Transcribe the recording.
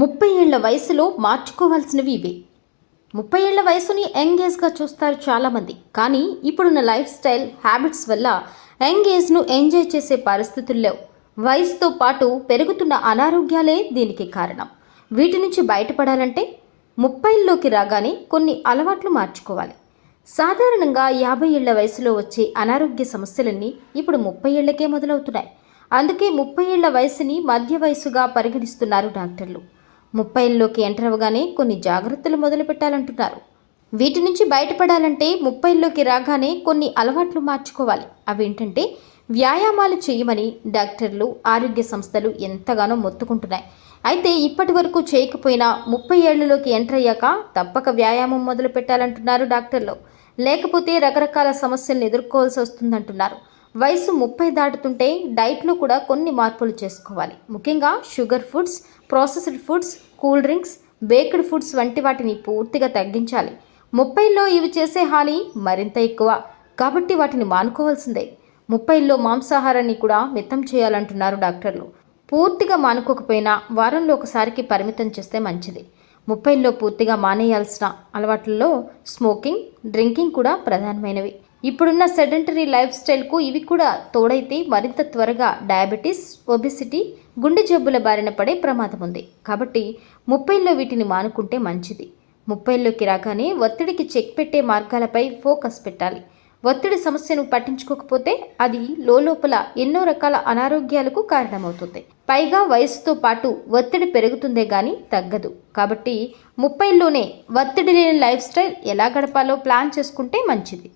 ముప్పై ఏళ్ళ వయసులో మార్చుకోవాల్సినవి ఇవే. ముప్పై ఏళ్ళ వయసుని యంగ్ ఏజ్గా చూస్తారు చాలామంది. కానీ ఇప్పుడున్న లైఫ్ స్టైల్ హ్యాబిట్స్ వల్ల యంగ్ ఏజ్ను ఎంజాయ్ చేసే పరిస్థితులు లేవు. వయసుతో పాటు పెరుగుతున్న అనారోగ్యాలే దీనికి కారణం. వీటి నుంచి బయటపడాలంటే ముప్పైల్లోకి రాగానే కొన్ని అలవాట్లు మార్చుకోవాలి. సాధారణంగా యాభై ఏళ్ళ వయసులో వచ్చే అనారోగ్య సమస్యలన్నీ ఇప్పుడు ముప్పై ఏళ్ళకే మొదలవుతున్నాయి. అందుకే ముప్పై ఏళ్ళ వయసుని మధ్య వయసుగా పరిగణిస్తున్నారు డాక్టర్లు. ముప్పైల్లోకి ఎంటర్ అవ్వగానే కొన్ని జాగ్రత్తలు మొదలు పెట్టాలంటున్నారు. వీటి నుంచి బయటపడాలంటే ముప్పైల్లోకి రాగానే కొన్ని అలవాట్లు మార్చుకోవాలి. అవేంటంటే వ్యాయామాలు చేయమని డాక్టర్లు ఆరోగ్య సంస్థలు ఎంతగానో మొత్తుకుంటున్నాయి. అయితే ఇప్పటి వరకు చేయకపోయినా ముప్పై ఏళ్ళలోకి ఎంటర్ అయ్యాక తప్పక వ్యాయామం మొదలు పెట్టాలంటున్నారు డాక్టర్లు. లేకపోతే రకరకాల సమస్యలను ఎదుర్కోవాల్సి వస్తుందంటున్నారు. వయసు ముప్పై దాటుతుంటే డైట్లో కూడా కొన్ని మార్పులు చేసుకోవాలి. ముఖ్యంగా sugar foods processed foods cool drinks baked foods వంటి వాటిని పూర్తిగా తగ్గించాలి. ముప్పైలో ఇవి చేసే హాని మరింత ఎక్కువ. కాబట్టి వాటిని మానుకోవాల్సిందే. ముప్పైలో మాంసాహారాన్ని కూడా మితం చేయాలంటున్నారు డాక్టర్లు. పూర్తిగా మానుకోకపోయినా వారంలో ఒకసారికి పరిమితం చేస్తే మంచిది. ముప్పైలో పూర్తిగా మానేయాల్సిన అలవాట్లలో స్మోకింగ్ డ్రింకింగ్ కూడా ప్రధానమైనవి. ఇప్పుడున్న సెడెంటరీ లైఫ్ స్టైల్కు ఇవి కూడా తోడైతే మరింత త్వరగా డయాబెటీస్ ఒబిసిటీ గుండె జబ్బుల బారిన పడే ప్రమాదం ఉంది. కాబట్టి ముప్పైల్లో వీటిని మానుకుంటే మంచిది. ముప్పైల్లోకి రాగానే ఒత్తిడికి చెక్ పెట్టే మార్గాలపై ఫోకస్ పెట్టాలి. ఒత్తిడి సమస్యను పట్టించుకోకపోతే అది లోపల ఎన్నో రకాల అనారోగ్యాలకు కారణమవుతుంది. పైగా వయసుతో పాటు ఒత్తిడి పెరుగుతుందే గాని తగ్గదు. కాబట్టి ముప్పైలోనే ఒత్తిడి లేని లైఫ్ స్టైల్ ఎలా గడపాలో ప్లాన్ చేసుకుంటే మంచిది.